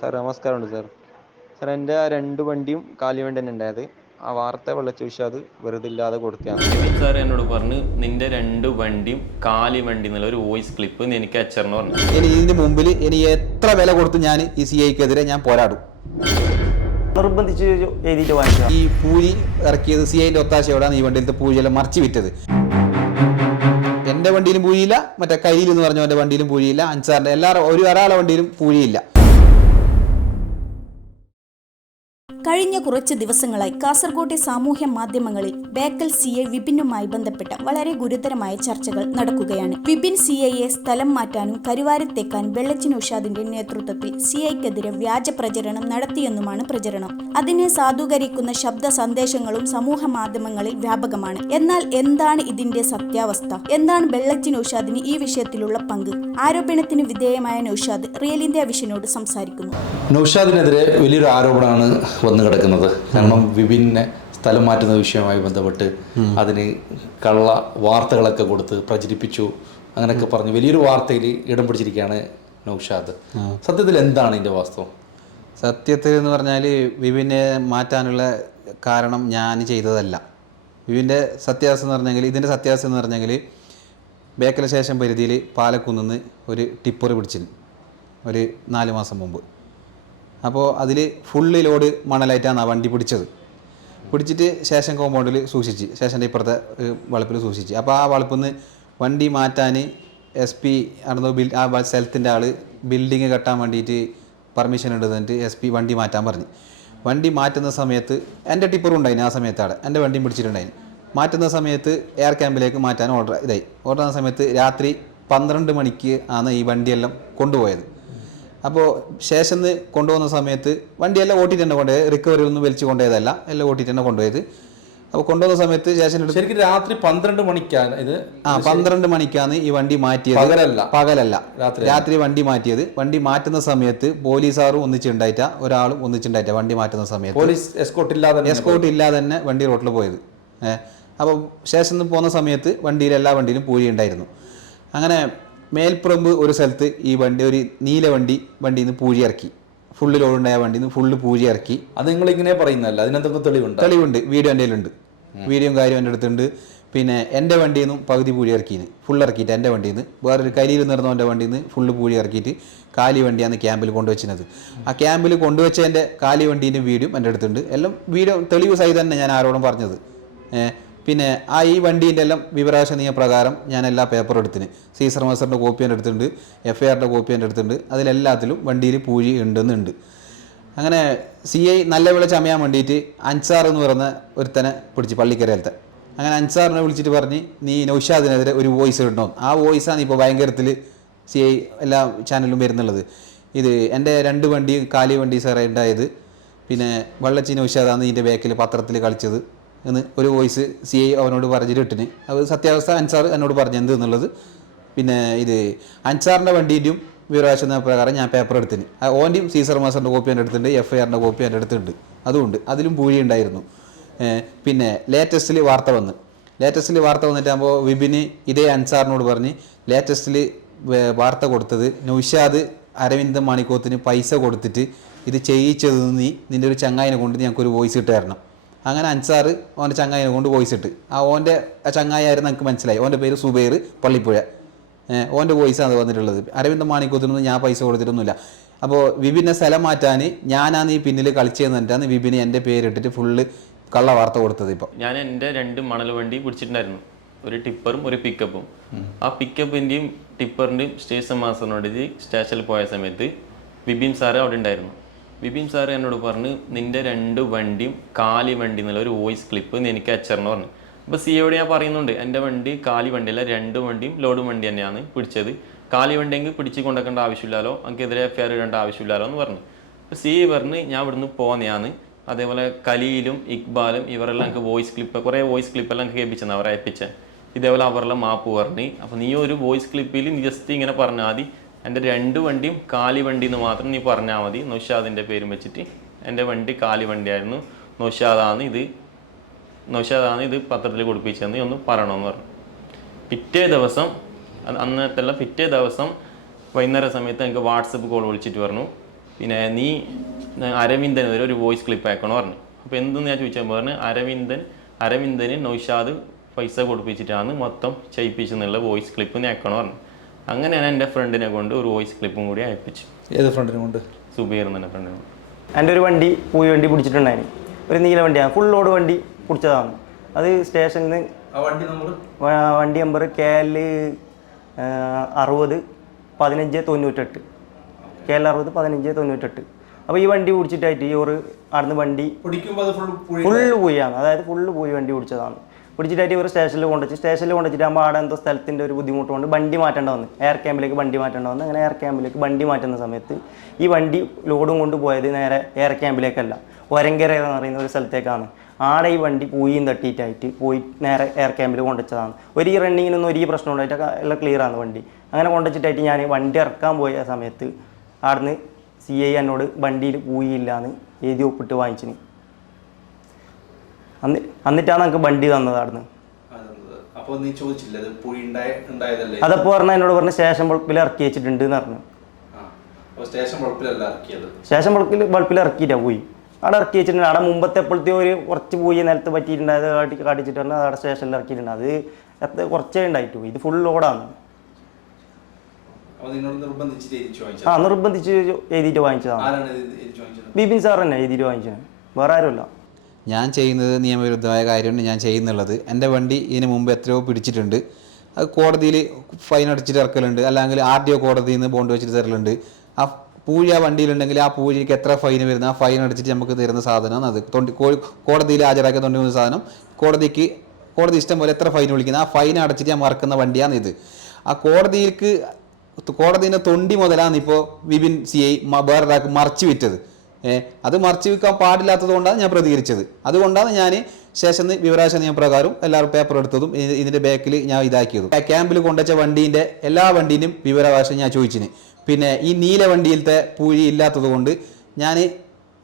Sir നമസ്കാരമുണ്ട് sir. Sir എൻ്റെ ആ 2 വണ്ടിയും കാലി വണ്ടി തന്നെ ഉണ്ടായത്. ആ വാർത്ത വിളിച്ചു അത് വെറുതെ ഇല്ലാതെ കൊടുത്തതാണ്. നിവിൻ സാർ എന്നോട് പറഞ്ഞു നിന്റെ 2 വണ്ടിയും കാലി വണ്ടി എന്നുള്ള ഒരു വോയിസ് ക്ലിപ്പ് നീ എനിക്ക് അയച്ചെന്ന് പറഞ്ഞു. ഇനി ഇതിന് മുമ്പിൽ ഇനി എത്ര വില കൊടുത്ത് ഞാൻ ഈ സി ഐക്കെതിരെ ഞാൻ പോരാടും. നിർബന്ധിച്ച് എഴുതിയിട്ട് വാങ്ങിക്കുക. ഈ പൂരി ഇറക്കിയത് സി ഐൻ്റെ ഒത്താശയോടാണ് ഈ വണ്ടിയിലത്തെ പൂരിയെല്ലാം മറിച്ച് വിറ്റത്. എൻ്റെ വണ്ടിയിലും പൂരിയില്ല, മറ്റേ കയ്യിൽ എന്ന് പറഞ്ഞവൻ്റെ വണ്ടിയിലും പൂരിയില്ല, അൻസാറിൻ്റെ ഒരാളെ വണ്ടിയിലും പൂരിയില്ല. കഴിഞ്ഞ കുറച്ച് ദിവസങ്ങളായി കാസർകോട്ടെ സാമൂഹ്യ മാധ്യമങ്ങളിൽ ബേക്കൽ CI വിപിനുമായി ബന്ധപ്പെട്ട വളരെ ഗുരുതരമായ ചർച്ചകൾ നടക്കുകയാണ്. വിപിൻ CIയെ സ്ഥലം മാറ്റാനും കരുവാരത്തേക്കാൻ വെള്ളച്ചിൻ ഉഷാദിന്റെ നേതൃത്വത്തിൽ CIക്കെതിരെ വ്യാജ പ്രചരണം നടത്തിയെന്നുമാണ് പ്രചരണം. അതിനെ സാധൂകരിക്കുന്ന ശബ്ദ സന്ദേശങ്ങളും സമൂഹ മാധ്യമങ്ങളിൽ വ്യാപകമാണ്. എന്നാൽ എന്താണ് ഇതിന്റെ സത്യാവസ്ഥ? എന്താണ് വെള്ളച്ചിൻ ഉഷാദിന് ഈ വിഷയത്തിലുള്ള പങ്ക്? ആരോപണത്തിന് വിധേയമായ നൗഷാദ് റിയൽ ഇന്ത്യ വിഷനോട് സംസാരിക്കുന്നു. നൗഷാദിനെതിരെ വലിയൊരു ആരോപണമാണ് വന്നു കിടക്കുന്നത്. കാരണം വിപിനെ സ്ഥലം മാറ്റുന്ന വിഷയവുമായി ബന്ധപ്പെട്ട് അതിന് കള്ള വാർത്തകളൊക്കെ കൊടുത്ത് പ്രചരിപ്പിച്ചു, അങ്ങനെയൊക്കെ പറഞ്ഞ് വലിയൊരു വാർത്തയിൽ ഇടം പിടിച്ചിരിക്കുകയാണ് നൗഷാദ്. സത്യത്തിൽ എന്താണ് ഇതിൻ്റെ വാസ്തവം? സത്യത്തിൽ എന്ന് പറഞ്ഞാൽ വിപിനെ മാറ്റാനുള്ള കാരണം ഞാൻ ചെയ്തതല്ല. വിപിൻ്റെ സത്യാവസ്ഥ എന്ന് പറഞ്ഞെങ്കിൽ ഇതിൻ്റെ സത്യാവസ്ഥ എന്ന് പറഞ്ഞെങ്കിൽ ബേക്കൽ സ്റ്റേഷൻ പരിധിയിൽ പാലക്കുന്നിന്ന് ഒരു ടിപ്പർ പിടിച്ചിരുന്നു ഒരു 4 മാസം മുമ്പ്. അപ്പോൾ അതിൽ ഫുള്ള് ലോഡ് മണലായിട്ടാണ് ആ വണ്ടി പിടിച്ചിട്ട് സ്റ്റേഷൻ കോമ്പൗണ്ടിൽ സൂക്ഷിച്ച്, സ്റ്റേഷൻ്റെ ഇപ്പുറത്തെ വളപ്പിൽ സൂക്ഷിച്ച്. അപ്പോൾ ആ വളപ്പിൽ നിന്ന് വണ്ടി മാറ്റാൻ SP ആ സ്ഥലത്തിൻ്റെ ആൾ ബിൽഡിങ് കെട്ടാൻ വേണ്ടിയിട്ട് പെർമിഷൻ എടുത്തിട്ട് SP വണ്ടി മാറ്റാൻ പറഞ്ഞു. വണ്ടി മാറ്റുന്ന സമയത്ത് എൻ്റെ ടിപ്പറും ഉണ്ടായിന്, ആ സമയത്ത് അവിടെ എൻ്റെ വണ്ടിയും പിടിച്ചിട്ടുണ്ടായിന്. മാറ്റുന്ന സമയത്ത് എയർ ക്യാമ്പിലേക്ക് മാറ്റാൻ ഓർഡർ ആകുന്ന സമയത്ത് രാത്രി 12 മണിക്ക് ആണ് ഈ വണ്ടിയെല്ലാം കൊണ്ടുപോയത്. അപ്പോൾ സ്റ്റേഷനിൽ നിന്ന് കൊണ്ടുപോകുന്ന സമയത്ത് വണ്ടിയെല്ലാം ഓട്ടിട്ട് തന്നെ കൊണ്ടുപോയത്, റിക്കവറി ഒന്നും വലിച്ചു കൊണ്ടുപോയതല്ല, എല്ലാം ഓട്ടിട്ട് തന്നെ കൊണ്ടുപോയത്. അപ്പോൾ കൊണ്ടുപോകുന്ന സമയത്ത് സ്റ്റേഷനിൽ ശരിക്കും രാത്രി 12 മണിക്കാണ് ഇത്. 12 മണിക്കാണ് ഈ വണ്ടി മാറ്റിയത്. പകലല്ല, രാത്രി വണ്ടി മാറ്റിയത്. വണ്ടി മാറ്റുന്ന സമയത്ത് പോലീസുകാരും ഒന്നിച്ചുണ്ടായിട്ട, ഒരാളും ഒന്നിച്ചുണ്ടായിട്ട വണ്ടി മാറ്റുന്ന സമയത്ത്. പോലീസ് എസ്കോർട്ട് ഇല്ലാതെ തന്നെ വണ്ടി റോട്ടിൽ പോയത്. അപ്പോൾ സ്റ്റേഷനിൽ പോകുന്ന സമയത്ത് എല്ലാ വണ്ടിയിലും പൂരി ഉണ്ടായിരുന്നു. അങ്ങനെ മേൽപ്പുറമ്പ് ഒരു സ്ഥലത്ത് ഈ വണ്ടി, ഒരു നീല വണ്ടിയിൽ നിന്ന് പൂരി ഇറക്കി, ഫുള്ള് ലോഡുണ്ടായ വണ്ടിയിൽ നിന്ന് ഫുള്ള് പൂരി ഇറക്കി. അത് നിങ്ങൾ ഇങ്ങനെ പറയുന്നതല്ല, അതിനെന്തൊക്കെ തെളിവുണ്ട്. വീഡിയോ എൻ്റെ കയ്യിലുണ്ട്, വീഡിയോയും കാര്യം എൻ്റെ അടുത്തുണ്ട്. പിന്നെ എൻ്റെ വണ്ടിയിൽ നിന്നും പകുതി പൂരി ഇറക്കിന്, ഫുള്ള് ഇറക്കിയിട്ട് എൻ്റെ വണ്ടിയിൽ നിന്ന് വേറൊരു കരിയിൽ നിർന്നവൻ്റെ വണ്ടിയിൽ നിന്ന് ഫുള്ള് പൂരി ഇറക്കിയിട്ട് കാലി വണ്ടിയാണ് ക്യാമ്പിൽ കൊണ്ടുവച്ചത്. ആ ക്യാമ്പിൽ കൊണ്ടുവച്ചതിൻ്റെ കാലി വണ്ടീൻ്റെ വീഡിയോ എൻ്റെ അടുത്തുണ്ട്. എല്ലാം വീഡിയോ തെളിവ് സഹിതം തന്നെ ഞാൻ ആരോടും പറഞ്ഞത്. പിന്നെ ഈ വണ്ടീൻ്റെ എല്ലാം വിവരാവകാശ നിയമപ്രകാരം ഞാൻ എല്ലാ പേപ്പറും എടുത്തിന്. സീസർ മാസ്റ്ററിൻ്റെ കോപ്പി എൻ്റെ അടുത്തുണ്ട്, FIRൻ്റെ കോപ്പി എൻ്റെ അടുത്തുണ്ട്. അതിലെല്ലാത്തിലും വണ്ടിയിൽ പൂഴി ഉണ്ടെന്നുണ്ട്. അങ്ങനെ CI നല്ല വിള ചമയാൻ വേണ്ടിയിട്ട് അൻസാർ എന്ന് പറയുന്ന ഒരുത്തനെ പിടിച്ച്, പള്ളിക്കരയിലത്തെ. അങ്ങനെ അൻസാറിനെ വിളിച്ചിട്ട് പറഞ്ഞ് നീ നൗഷാദിനെതിരെ ഒരു വോയിസ് ഇടണോ. ആ വോയിസാണ് ഇപ്പോൾ ഭയങ്കരത്തിൽ CI എല്ലാ ചാനലിലും വരുന്നുള്ളത്. ഇത് എൻ്റെ 2 വണ്ടി കാലി വണ്ടി സാറേ ഉണ്ടായത്, പിന്നെ വെള്ളച്ചി നൗഷാദാണ് ഇതിൻ്റെ ബാക്കിൽ പത്രത്തിൽ കളിച്ചത് എന്ന് ഒരു വോയിസ് CI അവനോട് പറഞ്ഞിട്ട് ഇട്ടിന്. അത് സത്യാവസ്ഥ അൻസാർ എന്നോട് പറഞ്ഞു എന്ത് എന്നുള്ളത്. പിന്നെ ഇത് അൻസാറിൻ്റെ വണ്ടീൻ്റെയും വിവരാവകാശ പ്രകാരം ഞാൻ പേപ്പർ എടുത്തിന്. ഓൻ്റെയും സീസർ മാസ്റ്ററിൻ്റെ കോപ്പി എൻ്റെ അടുത്തുണ്ട്, FIRൻ്റെ കോപ്പി എൻ്റെ അടുത്തുണ്ട്. അതുകൊണ്ട് അതിലും പൂഴി ഉണ്ടായിരുന്നു. പിന്നെ ലേറ്റസ്റ്റിൽ വാർത്ത വന്നിട്ടാകുമ്പോൾ വിപിന് ഇതേ അൻസാറിനോട് പറഞ്ഞ് ലേറ്റസ്റ്റിൽ വാർത്ത കൊടുത്തത് നൗഷാദ് അരവിന്ദൻ മാണിക്കോത്തിന് പൈസ കൊടുത്തിട്ട് ഇത് ചെയ്യിച്ചത് നിൻ്റെ ഒരു ചങ്ങായിനെ കൊണ്ട് ഞങ്ങൾക്കൊരു വോയിസ് ഇട്ട് തരണം. അങ്ങനെ അൻസാർ ഓൻ്റെ ചങ്ങായിനെ കൊണ്ട് വോയിസ് ഇട്ട്. ഓൻ്റെ ചങ്ങായിയായിരുന്നു എനിക്ക് മനസ്സിലായി. ഓൻ്റെ പേര് സുബൈർ പള്ളിപ്പുഴ. ഓൻ്റെ വോയിസാണ് വന്നിട്ടുള്ളത്. അരവിന്ദൻ മാണിക്കോത്തിനൊന്നും ഞാൻ പൈസ കൊടുത്തിട്ടൊന്നുമില്ല. അപ്പോൾ വിപിനെ സ്ഥലം മാറ്റാൻ ഞാനാണ് ഈ പിന്നിൽ കളിച്ചതെന്ന് പറഞ്ഞിട്ടാണ് വിപിന് എൻ്റെ പേരിട്ടിട്ട് ഫുള്ള് കള്ള വാർത്ത കൊടുത്തത്. ഇപ്പോൾ ഞാൻ എൻ്റെ 2 മണൽ വണ്ടി പിടിച്ചിട്ടുണ്ടായിരുന്നു, ഒരു ടിപ്പറും ഒരു പിക്കപ്പും. ആ പിക്കപ്പിൻ്റെയും ടിപ്പറിൻ്റെയും സ്റ്റേഷൻ മാസ്റ്ററിനോട് സ്റ്റേഷനിൽ പോയ സമയത്ത് വിപിൻ സാറ് അവിടെ ഉണ്ടായിരുന്നു. വിപിൻ സാറ് എന്നോട് പറഞ്ഞ് നിൻ്റെ 2 വണ്ടിയും കാലി വണ്ടി എന്നുള്ള ഒരു വോയിസ് ക്ലിപ്പ് നീ എനിക്ക് അയച്ചെന്ന് പറഞ്ഞു. അപ്പോൾ CIയോട് ഞാൻ പറയുന്നുണ്ട് എൻ്റെ വണ്ടി കാലി വണ്ടിയല്ല, 2 വണ്ടിയും ലോഡ് വണ്ടി തന്നെയാണ് പിടിച്ചത്. കാലി വണ്ടിയെങ്കിൽ പിടിച്ച് കൊണ്ടുവെക്കേണ്ട ആവശ്യമില്ലല്ലോ, എനിക്കെതിരെ FIR ഇടേണ്ട ആവശ്യമില്ലല്ലോ എന്ന് പറഞ്ഞു. അപ്പോൾ CI പറഞ്ഞ് ഞാൻ ഇവിടുന്ന് പോകുന്നതാണ്. അതേപോലെ കലിയിലും ഇക്ബാലും ഇവരെല്ലാം എനിക്ക് വോയിസ് ക്ലിപ്പ്, കുറേ വോയിസ് ക്ലിപ്പെല്ലാം എനിക്ക് കേൾപ്പിച്ചെന്ന് അവരെ അയപ്പിച്ച. ഇതേപോലെ അവരെല്ലാം മാപ്പ് പറഞ്ഞ്. അപ്പോൾ നീ ഒരു വോയിസ് ക്ലിപ്പിൽ നീ ജസ്റ്റ് ഇങ്ങനെ പറഞ്ഞാൽ മതി, എൻ്റെ 2 വണ്ടിയും കാലി വണ്ടി എന്ന് മാത്രം നീ പറഞ്ഞാൽ മതി. നൗഷാദിൻ്റെ പേരും വെച്ചിട്ട് എൻ്റെ വണ്ടി കാലി വണ്ടിയായിരുന്നു, നൗഷാദാണ് ഇത് പത്രത്തിൽ കൊടുപ്പിച്ചതെന്ന് ഒന്ന് പറയണമെന്ന് പറഞ്ഞു. പിറ്റേ ദിവസം അന്നത്തെ പിറ്റേ ദിവസം വൈകുന്നേര സമയത്ത് എനിക്ക് വാട്സപ്പ് കോൾ വിളിച്ചിട്ട് പറഞ്ഞു പിന്നെ നീ അരവിന്ദൻ ഒരു വോയിസ് ക്ലിപ്പ് അയക്കണം പറഞ്ഞു. അപ്പോൾ എന്തെന്ന് ഞാൻ ചോദിച്ചപ്പോൾ പറഞ്ഞു അരവിന്ദന് നൗഷാദ് പൈസ കൊടുപ്പിച്ചിട്ടാണ് മൊത്തം ചെയ്യിപ്പിച്ചെന്നുള്ള വോയിസ് ക്ലിപ്പ് ഞാൻ അയക്കണം പറഞ്ഞു. അങ്ങനെ ഞാൻ എൻ്റെ ഫ്രണ്ടിനെ കൊണ്ട് ഒരു വോയിസ് ക്ലിപ്പും കൂടി അയപ്പിച്ചു. ഏത് ഫ്രണ്ടിനെ കൊണ്ട്? സുബീർ എന്നെ ഫ്രണ്ടിനെ കൊണ്ട്. എൻ്റെ ഒരു വണ്ടി പൂയി വണ്ടി പിടിച്ചിട്ടുണ്ടായിരുന്നു, ഒരു നീല വണ്ടിയാണ്, ഫുൾ ലോഡ് വണ്ടി പിടിച്ചതാണ്. അത് സ്റ്റേഷനിൽ നിന്ന് വണ്ടി നമ്പർ KL 60-15-98 KL 60-15-98. അപ്പോൾ ഈ വണ്ടി പിടിച്ചിട്ടായിട്ട് ഈ ഒരു അവിടുന്ന് വണ്ടി ഫുള്ള് പോയാണ്, അതായത് ഫുള്ള് പോയി വണ്ടി പിടിച്ചതാണ്. പിടിച്ചിട്ടായിട്ട് ഇവർ സ്റ്റേഷനിൽ കൊണ്ടുവച്ചിട്ടാകുമ്പോൾ അവിടെ എന്തോ സ്ഥലത്തിൻ്റെ ഒരു ബുദ്ധിമുട്ട് കൊണ്ട് വണ്ടി മാറ്റേണ്ട വന്നു, എയർ ക്യാമ്പിലേക്ക് വണ്ടി മാറ്റേണ്ട വന്നു. അങ്ങനെ എയർ ക്യാമ്പിലേക്ക് വണ്ടി മാറ്റുന്ന സമയത്ത് ഈ വണ്ടി ലോഡും കൊണ്ട് പോയത് നേരെ എയർ ക്യാമ്പിലേക്കല്ല, ഒരങ്കര എന്ന് പറയുന്ന ഒരു സ്ഥലത്തേക്കാണ്. ആടെ ഈ വണ്ടി പൂയിയും തട്ടിയിട്ടായിട്ട് പോയി നേരെ എയർ ക്യാമ്പിൽ കൊണ്ടുവച്ചതാണ്. ഒരു റണ്ണിങ്ങിനൊന്നും ഒരു പ്രശ്നം ഉണ്ടായിട്ട് എല്ലാം ക്ലിയറാണ് വണ്ടി. അങ്ങനെ കൊണ്ടുവച്ചിട്ടായിട്ട് ഞാൻ വണ്ടി ഇറക്കാൻ പോയ സമയത്ത് അവിടുന്ന് CI എന്നോട് വണ്ടിയിൽ പൂയില്ലാന്ന് എഴുതി ഒപ്പിട്ട് വാങ്ങിച്ചിന്. എന്നിട്ടാണ് നമുക്ക് വണ്ടി തന്നത് അവിടുന്ന്. അതപ്പോൾ പറഞ്ഞാൽ എന്നോട് പറഞ്ഞ് സ്റ്റേഷൻ ബൾബിൽ ഇറക്കി വെച്ചിട്ടുണ്ട് എന്ന് പറഞ്ഞു. സ്റ്റേഷൻ ബൾബിൽ ഇറക്കിയിട്ടാണ് പോയി അവിടെ ഇറക്കി വെച്ചിട്ടുണ്ട്. അവിടെ മുമ്പത്തെ എപ്പോഴത്തെ ഒരു കുറച്ച് പോയി നിലത്ത് പറ്റിയിട്ടുണ്ടായത് കാട്ടിച്ചിട്ട് പറഞ്ഞാൽ അവിടെ സ്റ്റേഷനിൽ ഇറക്കിയിട്ടുണ്ട്. അത് കുറച്ചേ ഉണ്ടായിട്ടു, ഇത് ഫുൾ ലോഡാണ്. നിർബന്ധിച്ച് എഴുതിയിട്ട് വാങ്ങിച്ചതാണ്. ബിപിൻ സാർ തന്നെ എഴുതിയിട്ട് വാങ്ങിച്ചത്, വേറെ ആരുമല്ല. ഞാൻ ചെയ്യുന്നത് നിയമവിരുദ്ധമായ കാര്യമാണ് ഞാൻ ചെയ്യുന്നുള്ളത്. എൻ്റെ വണ്ടി ഇതിന് മുമ്പ് എത്രയോ പിടിച്ചിട്ടുണ്ട്. അത് കോടതിയിൽ ഫൈൻ അടിച്ചിട്ട് ഇറക്കലുണ്ട്, അല്ലെങ്കിൽ RDO കോടതിയിൽ നിന്ന് ബോണ്ട് വെച്ചിട്ട് തരലുണ്ട്. ആ പൂഴി ആ വണ്ടിയിലുണ്ടെങ്കിൽ ആ പൂഴിക്ക് എത്ര ഫൈൻ വരുന്ന ആ ഫൈൻ അടിച്ചിട്ട് നമുക്ക് തരുന്ന സാധനമാണ് അത്. കോടതിയിൽ ഹാജരാക്കി കൊണ്ടുവന്ന സാധനം കോടതി ഇഷ്ടം പോലെ എത്ര ഫൈൻ വിളിക്കുന്നത് ആ ഫൈൻ അടച്ചിട്ട് ഞാൻ മറക്കുന്ന വണ്ടിയാണ് ഇത്. ആ കോടതിൻ്റെ തൊണ്ടി മുതലാണ് ഇപ്പോൾ വിപിൻ CI വേറൊരാൾക്ക് മറച്ചു വിറ്റത്. അത് മറച്ചു വിൽക്കാൻ പാടില്ലാത്തത് കൊണ്ടാണ് ഞാൻ പ്രതികരിച്ചത്. അതുകൊണ്ടാണ് ഞാൻ സ്റ്റേഷനിൽ വിവരാവകാശ നിയമപ്രകാരം എല്ലാവരും പേപ്പർ എടുത്തതും ഇതിൻ്റെ ബാക്കിൽ ഞാൻ ഇതാക്കിയതും. ക്യാമ്പിൽ കൊണ്ടുവച്ച വണ്ടീൻ്റെ എല്ലാ വണ്ടീനും വിവരാവകാശം ഞാൻ ചോദിച്ചിന്. പിന്നെ ഈ നീല വണ്ടിയിലത്തെ പൂഴി ഇല്ലാത്തത് കൊണ്ട് ഞാൻ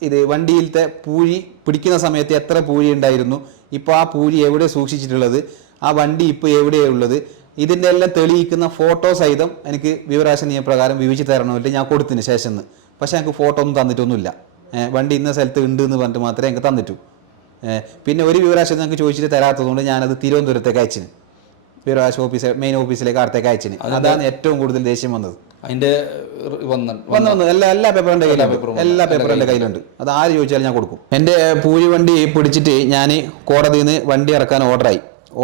ഇത് വണ്ടിയിലത്തെ പൂഴി പിടിക്കുന്ന സമയത്ത് എത്ര പൂഴി ഉണ്ടായിരുന്നു, ഇപ്പോൾ ആ പൂഴി എവിടെ സൂക്ഷിച്ചിട്ടുള്ളത്, ആ വണ്ടി ഇപ്പോൾ എവിടെയുള്ളത്, ഇതിൻ്റെ എല്ലാം തെളിയിക്കുന്ന ഫോട്ടോ സഹിതം എനിക്ക് വിവരാവകാശ നിയമപ്രകാരം വിവരിച്ച് തരണമെന്നില്ല ഞാൻ കൊടുത്തിന് സ്റ്റേഷനിൽ. പക്ഷേ എനിക്ക് ഫോട്ടോ ഒന്നും തന്നിട്ടൊന്നുമില്ല. വണ്ടി ഇന്ന സ്ഥലത്ത് ഉണ്ട് എന്ന് പറഞ്ഞിട്ട് മാത്രമേ എനിക്ക് തന്നിട്ടു. പിന്നെ ഒരു വിവരാവകാശം ഞങ്ങൾക്ക് ചോദിച്ചിട്ട് തരാത്തതുകൊണ്ട് ഞാനത് തിരുവനന്തപുരത്തേക്ക് അയച്ചിന്, വിവരാവകാശ മെയിൻ ഓഫീസിലേക്ക് അടുത്തേക്ക് അയച്ചിന്. അതാണ് ഏറ്റവും കൂടുതൽ ദേഷ്യം വന്നത്. അതിൻ്റെ വന്നു എല്ലാ പേപ്പറും എൻ്റെ കയ്യിലുണ്ട്, എല്ലാ പേപ്പറും എൻ്റെ കയ്യിലുണ്ട്. അത് ആര് ചോദിച്ചാലും ഞാൻ കൊടുക്കും. എൻ്റെ പൂഴി വണ്ടി പിടിച്ചിട്ട് ഞാൻ കോടതിയിൽ നിന്ന് വണ്ടി ഇറക്കാൻ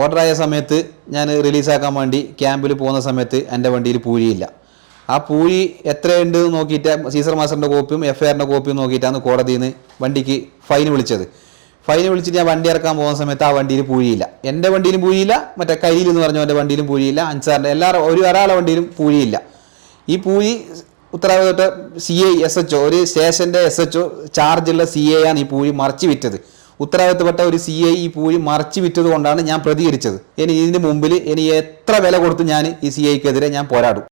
ഓർഡറായ സമയത്ത് ഞാൻ റിലീസാക്കാൻ വേണ്ടി ക്യാമ്പിൽ പോകുന്ന സമയത്ത് എൻ്റെ വണ്ടിയിൽ പൂഴിയില്ല. ആ പൂഴി എത്രയുണ്ട് നോക്കിയിട്ട് സീസർ മാസ്റ്ററിൻ്റെ കോപ്പിയും FIRൻ്റെ കോപ്പിയും നോക്കിയിട്ടാണ് കോടതിയിൽ നിന്ന് വണ്ടിക്ക് ഫൈൻ വിളിച്ചത്. ഫൈൻ വിളിച്ചിട്ട് ഞാൻ വണ്ടി ഇറക്കാൻ പോകുന്ന സമയത്ത് ആ വണ്ടിയിൽ പൂഴിയില്ല. എൻ്റെ വണ്ടിയിലും പൂഴിയില്ല, മറ്റേ കയ്യിൽ എന്ന് പറഞ്ഞവൻ്റെ വണ്ടിയിലും പൂഴിയില്ല, അൻസാറിൻ്റെ ഒരാളെ വണ്ടിയിലും പൂഴിയില്ല. ഈ പൂഴി ഉത്തരവാദിത്ത CI SHO ഒരു സ്റ്റേഷൻ്റെ SHO ചാർജുള്ള CI ആണ് ഈ പൂഴി മറച്ചു വിറ്റത്. ഉത്തരവാദിത്തപ്പെട്ട ഒരു CI ഈ പൂഴി മറച്ചു വിറ്റത് കൊണ്ടാണ് ഞാൻ പ്രതികരിച്ചത്. ഇതിന് മുമ്പിൽ എത്ര വില കൊടുത്ത് ഞാൻ ഈ CIക്കെതിരെ ഞാൻ പോരാടും.